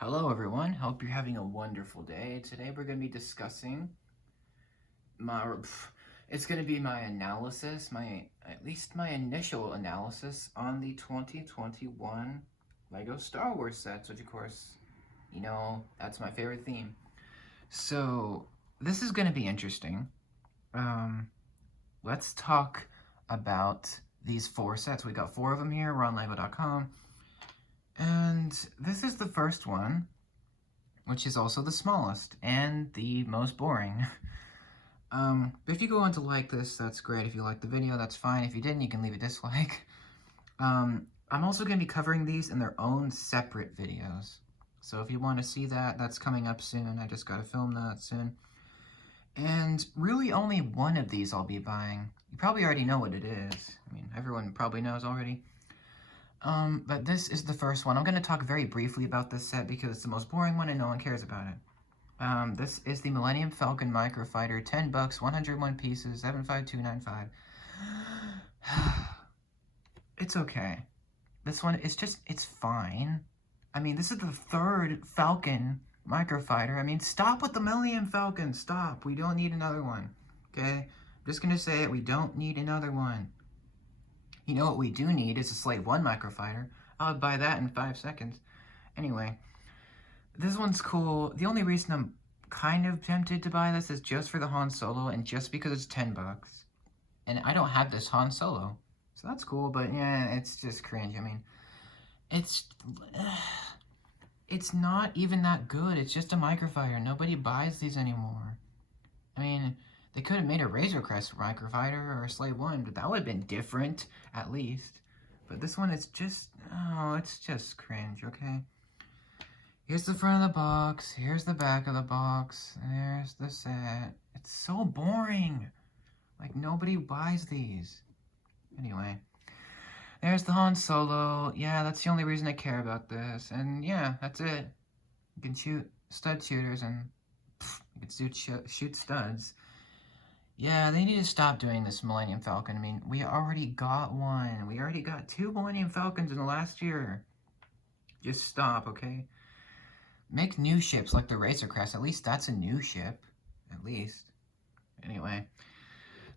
Hello everyone, hope you're having a wonderful day. Today we're going to be discussing it's going to be my analysis, at least my initial analysis on the 2021 Lego Star Wars sets, which of course, that's my favorite theme. So, this is going to be interesting. Let's talk about these 4 sets. We got 4 of them here, we're on lego.com. And this is the first one, which is also the smallest and the most boring. But if you go on to like this, that's great. If you liked the video, that's fine. If you didn't, you can leave a dislike. I'm also going to be covering these in their own separate videos. So if you want to see that, that's coming up soon. I just got to film that soon. And really only one of these I'll be buying. You probably already know what it is. I mean, everyone probably knows already. But this is the first one. I'm going to talk very briefly about this set because it's the most boring one and no one cares about it. This is the Millennium Falcon Microfighter, 10 bucks, 101 pieces, 75295. It's okay. This one is it's fine. I mean, this is the 3rd Falcon Microfighter. I mean, stop with the Millennium Falcon. Stop. We don't need another one. Okay? I'm just going to say it. We don't need another one. You know what we do need is a Slave 1 Microfighter. I would buy that in 5 seconds. Anyway, this one's cool. The only reason I'm kind of tempted to buy this is just for the Han Solo and just because it's 10 bucks. And I don't have this Han Solo. So that's cool, but yeah, it's just cringe. I mean, it's not even that good. It's just a Microfighter. Nobody buys these anymore. I mean, they could have made a Razor Crest Microfighter or a Slave 1, but that would have been different, at least. But this one is just, it's just cringe, okay? Here's the front of the box. Here's the back of the box. There's the set. It's so boring. Like, nobody buys these. Anyway. There's the Han Solo. Yeah, that's the only reason I care about this. And yeah, that's it. You can shoot stud shooters and you can shoot studs. Yeah, they need to stop doing this Millennium Falcon. I mean, we already got one. We already got 2 Millennium Falcons in the last year. Just stop, okay? Make new ships like the Razor Crest. At least that's a new ship. At least. Anyway.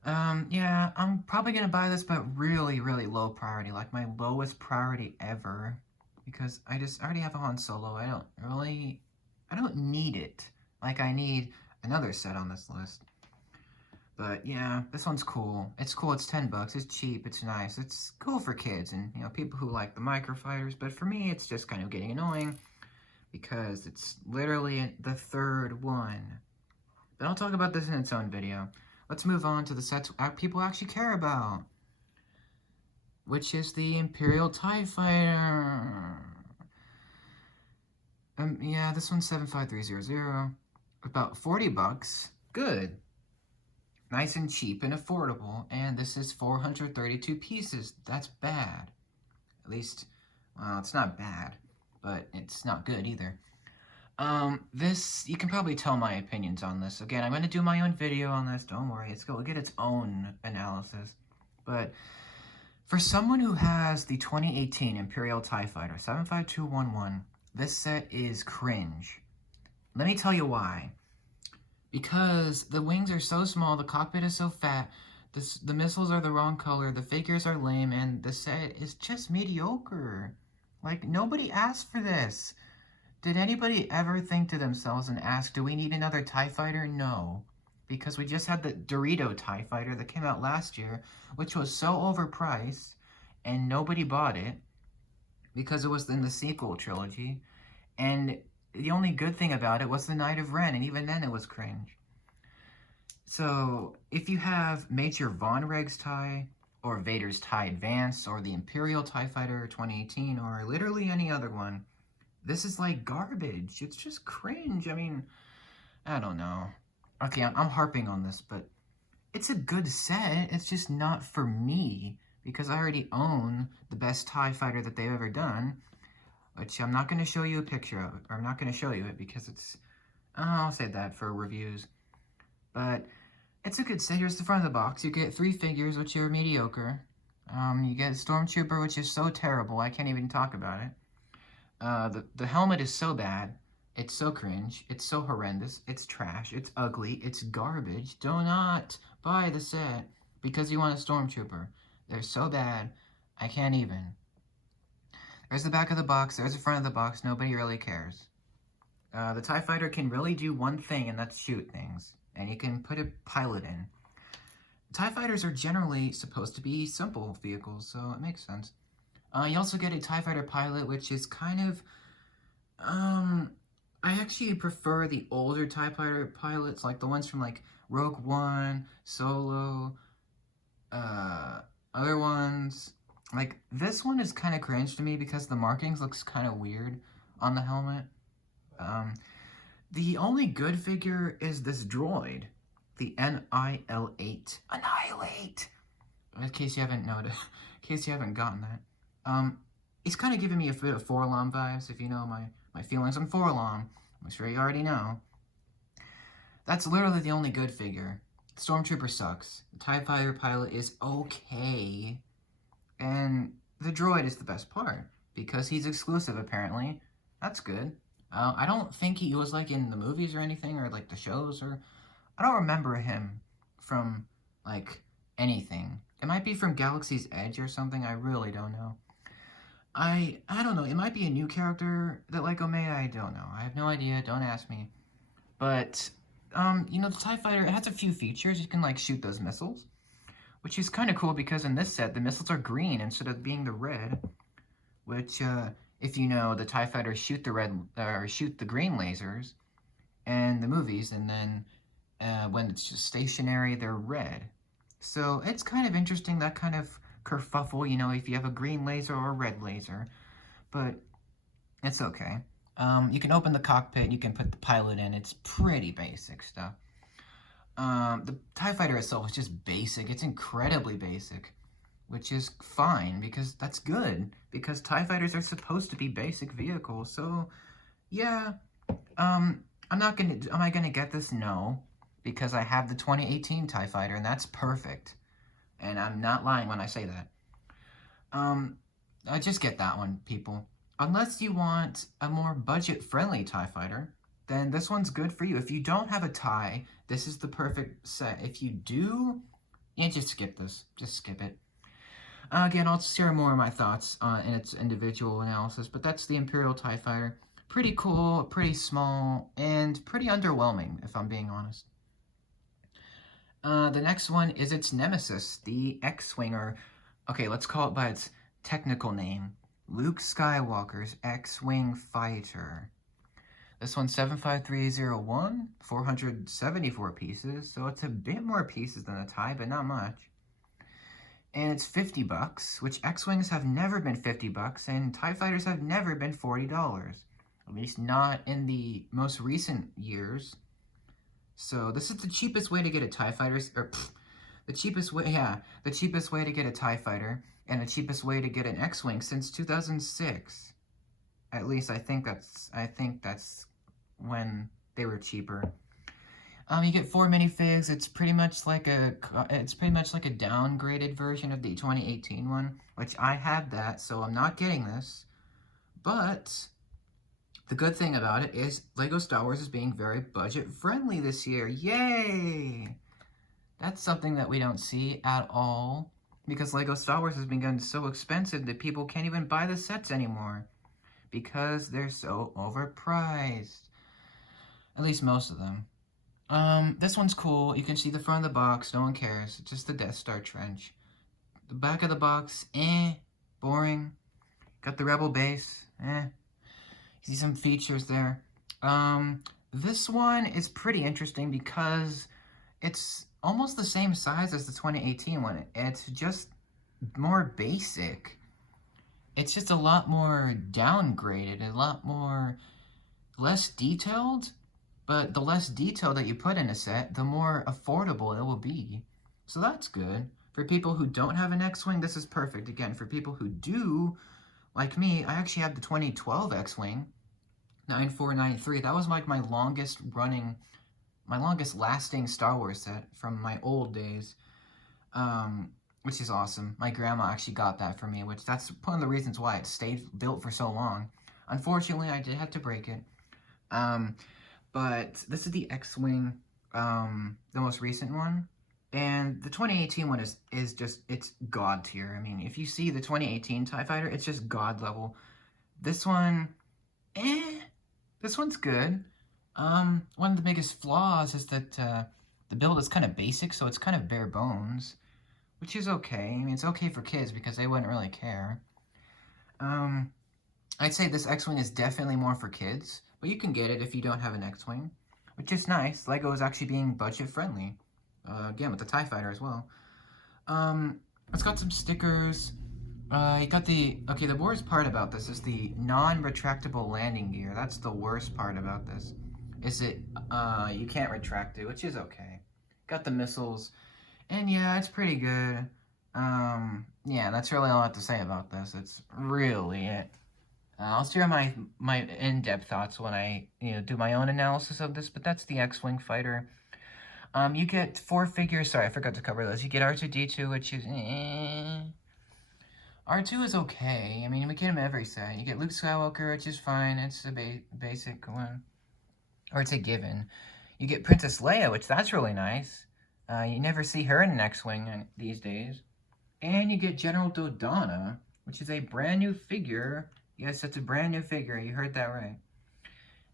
Yeah, I'm probably gonna buy this, but really, really low priority. Like my lowest priority ever. Because I already have a Han Solo. I don't need it. Like I need another set on this list. But yeah, this one's cool. It's cool, it's 10 bucks, it's cheap, it's nice, it's cool for kids and, people who like the Microfighters, but for me, it's just kind of getting annoying because it's literally the 3rd one. But I'll talk about this in its own video. Let's move on to the sets people actually care about, which is the Imperial TIE Fighter. Yeah, this one's 75300, about 40 bucks, good. Nice and cheap and affordable, and this is 432 pieces. That's bad. At least, well, it's not bad, but it's not good either. You can probably tell my opinions on this. Again, I'm going to do my own video on this. Don't worry, it's going to get its own analysis. But for someone who has the 2018 Imperial TIE Fighter 75211, this set is cringe. Let me tell you why. Because the wings are so small, the cockpit is so fat, the missiles are the wrong color, the figures are lame, and the set is just mediocre. Like, nobody asked for this. Did anybody ever think to themselves and ask, do we need another TIE Fighter? No. Because we just had the Dorito TIE Fighter that came out last year, which was so overpriced, and nobody bought it, because it was in the sequel trilogy, and the only good thing about it was the Knight of Ren, and even then it was cringe. So, if you have Major Von Reg's TIE, or Vader's TIE Advance, or the Imperial TIE Fighter 2018, or literally any other one, this is like garbage. It's just cringe. I mean, I don't know. Okay, I'm harping on this, but it's a good set. It's just not for me, because I already own the best TIE Fighter that they've ever done, which I'm not going to show you a picture of, or I'm not going to show you it because it's, I'll save that for reviews. But it's a good set. Here's the front of the box. You get 3 figures, which are mediocre. You get Stormtrooper, which is so terrible, I can't even talk about it. The helmet is so bad. It's so cringe. It's so horrendous. It's trash. It's ugly. It's garbage. Do not buy the set because you want a stormtrooper. They're so bad. I can't even. There's the back of the box. There's the front of the box. Nobody really cares. The TIE Fighter can really do one thing, and that's shoot things. And you can put a pilot in. TIE Fighters are generally supposed to be simple vehicles, so it makes sense. You also get a TIE Fighter pilot, which is kind of... I actually prefer the older TIE Fighter pilots, like the ones from, like, Rogue One, Solo, other ones. Like, this one is kind of cringe to me because the markings looks kind of weird on the helmet. The only good figure is this droid, the NIL-8. Annihilate! In case you haven't noticed, in case you haven't gotten that. He's kind of giving me a bit of Forlom vibes, if you know my feelings on Forlom. I'm sure you already know. That's literally the only good figure. Stormtrooper sucks. The TIE Fighter pilot is okay. And the droid is the best part, because he's exclusive, apparently. That's good. I don't think he was, like, in the movies or anything, or, like, the shows, or... I don't remember him from, like, anything. It might be from Galaxy's Edge or something, I really don't know. I don't know, it might be a new character that Lego made, I don't know. I have no idea, don't ask me. But, you know, the TIE Fighter, it has a few features. You can, like, shoot those missiles, which is kind of cool because in this set, the missiles are green instead of being the red, which, if you know, the TIE Fighters shoot the green lasers in the movies, and then when it's just stationary, they're red. So it's kind of interesting, that kind of kerfuffle, you know, if you have a green laser or a red laser, but it's okay. You can open the cockpit, you can put the pilot in, it's pretty basic stuff. The TIE Fighter itself is just basic, it's incredibly basic, which is fine, because that's good, because TIE Fighters are supposed to be basic vehicles, so, yeah, am I gonna get this? No, because I have the 2018 TIE Fighter, and that's perfect, and I'm not lying when I say that. I just get that one, people. Unless you want a more budget-friendly TIE Fighter, then this one's good for you. If you don't have a TIE, this is the perfect set. If you do, yeah, just skip this. Just skip it. Again, I'll share more of my thoughts in its individual analysis, but that's the Imperial TIE Fighter. Pretty cool, pretty small, and pretty underwhelming, if I'm being honest. The next one is its nemesis, the X-Winger. Okay, let's call it by its technical name. Luke Skywalker's X-Wing Fighter. This one's 75301, 474 pieces, so it's a bit more pieces than a TIE, but not much. And it's $50, which X-Wings have never been $50, and TIE Fighters have never been $40. At least not in the most recent years. So this is the cheapest way to get a TIE Fighter, the cheapest way to get a TIE Fighter, and the cheapest way to get an X-Wing since 2006. At least I think that's when they were cheaper. You get 4 minifigs. It's pretty much like a downgraded version of the 2018 one, which I had that, so I'm not getting this. But the good thing about it is LEGO Star Wars is being very budget-friendly this year. Yay! That's something that we don't see at all, because LEGO Star Wars has been getting so expensive that people can't even buy the sets anymore, because they're so overpriced. At least most of them. This one's cool. You can see the front of the box. No one cares. It's just the Death Star trench. The back of the box, boring. Got the Rebel base, You see some features there. This one is pretty interesting because it's almost the same size as the 2018 one. It's just more basic. It's just a lot more downgraded, a lot more less detailed. But the less detail that you put in a set, the more affordable it will be. So that's good. For people who don't have an X-Wing, this is perfect. Again, for people who do, like me, I actually have the 2012 X-Wing, 9493. That was like my longest lasting Star Wars set from my old days, which is awesome. My grandma actually got that for me, which that's one of the reasons why it stayed built for so long. Unfortunately, I did have to break it. But this is the X-Wing, the most recent one. And the 2018 one is just, it's god tier. I mean, if you see the 2018 TIE Fighter, it's just god level. This one, this one's good. One of the biggest flaws is that the build is kind of basic, so it's kind of bare bones, which is okay. I mean, it's okay for kids because they wouldn't really care. I'd say this X-Wing is definitely more for kids, but you can get it if you don't have an X-Wing, which is nice. LEGO is actually being budget friendly. Again, with the TIE Fighter as well. It's got some stickers. You got the worst part about this is the non-retractable landing gear. That's the worst part about this. Is it, you can't retract it, which is okay. Got the missiles, and yeah, it's pretty good. Yeah, that's really all I have to say about this. It's really it. I'll share my in-depth thoughts when I do my own analysis of this, but that's the X-Wing fighter. You get 4 figures. Sorry, I forgot to cover those. You get R2-D2, which is R2 is okay. I mean, we get him every set. You get Luke Skywalker, which is fine. It's a basic one, or it's a given. You get Princess Leia, which that's really nice. You never see her in an X-Wing these days. And you get General Dodonna, which is a brand new figure. Yes, it's a brand new figure. You heard that right.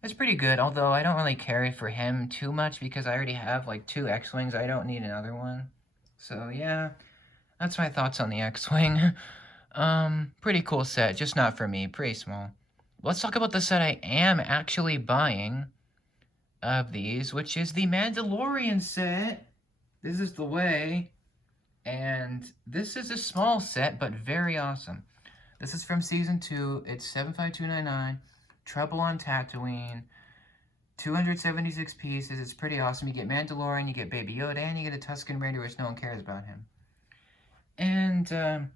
It's pretty good, although I don't really care for him too much because I already have like 2 X-Wings. I don't need another one. So yeah, that's my thoughts on the X-Wing. Pretty cool set, just not for me. Pretty small. Let's talk about the set I am actually buying of these, which is the Mandalorian set. This is the way. And this is a small set, but very awesome. This is from Season 2. It's 75299. Trouble on Tatooine. 276 pieces. It's pretty awesome. You get Mandalorian, you get Baby Yoda, and you get a Tusken Raider, which no one cares about him. And,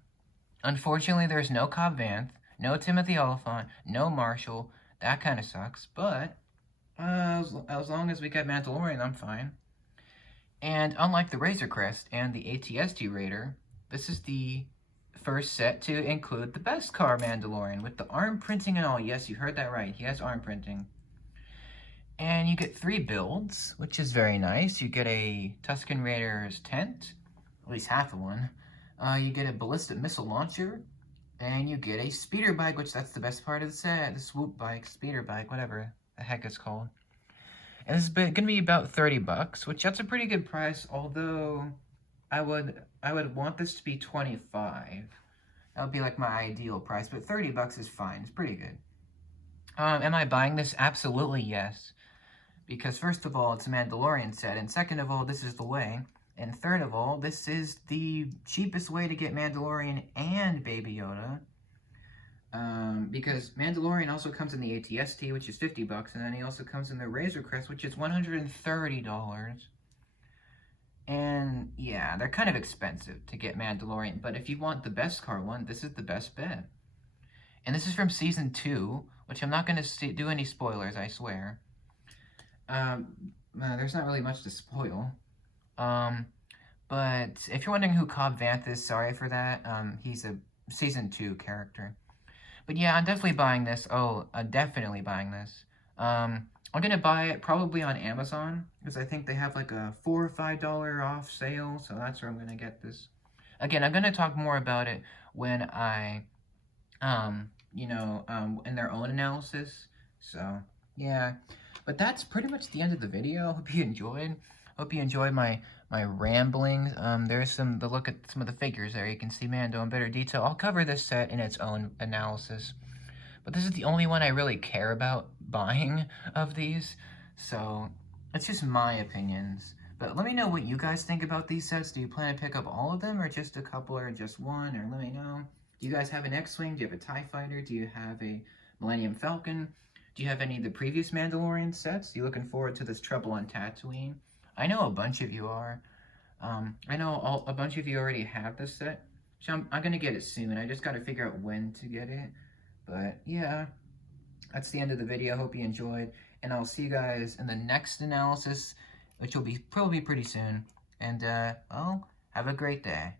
unfortunately, there's no Cobb Vanth, no Timothy Oliphant, no Marshall. That kind of sucks, but as long as we get Mandalorian, I'm fine. And unlike the Razor Crest and the AT-ST Raider, this is the first set to include the Beskar Mandalorian with the arm printing and all. Yes, you heard that right. He has arm printing. And you get 3 builds, which is very nice. You get a Tusken Raider's tent, at least half of one. You get a ballistic missile launcher, and you get a speeder bike, which that's the best part of the set. The swoop bike, speeder bike, whatever the heck it's called. And this is going to be about 30 bucks, which that's a pretty good price, although I would want this to be 25. That would be like my ideal price, but 30 bucks is fine. It's pretty good. Am I buying this? Absolutely yes. Because first of all, it's a Mandalorian set, and second of all, this is the way. And third of all, this is the cheapest way to get Mandalorian and Baby Yoda. Because Mandalorian also comes in the AT-ST, which is 50 bucks, and then he also comes in the Razor Crest, which is $130. And yeah, they're kind of expensive to get Mandalorian, but if you want the Beskar one, this is the best bet. And this is from Season 2, which I'm not going to do any spoilers, I swear. There's not really much to spoil. But if you're wondering who Cobb Vanth is, sorry for that. He's a Season 2 character. But yeah, I'm definitely buying this. Oh, I'm definitely buying this. I'm going to buy it probably on Amazon, because I think they have like a $4 or $5 off sale, so that's where I'm going to get this. Again, I'm going to talk more about it when I, in their own analysis. So, yeah. But that's pretty much the end of the video. Hope you enjoyed. Hope you enjoyed my ramblings. There's the look at some of the figures there. You can see Mando in better detail. I'll cover this set in its own analysis. But this is the only one I really care about buying of these. So, it's just my opinions. But let me know what you guys think about these sets. Do you plan to pick up all of them, or just a couple, or just one? Or let me know. Do you guys have an X-Wing? Do you have a TIE Fighter? Do you have a Millennium Falcon? Do you have any of the previous Mandalorian sets? You looking forward to this Trouble on Tatooine? I know a bunch of you are. I know a bunch of you already have this set. So I'm going to get it soon. I just got to figure out when to get it. But yeah, that's the end of the video. Hope you enjoyed. And I'll see you guys in the next analysis, which will be probably pretty soon. And, have a great day.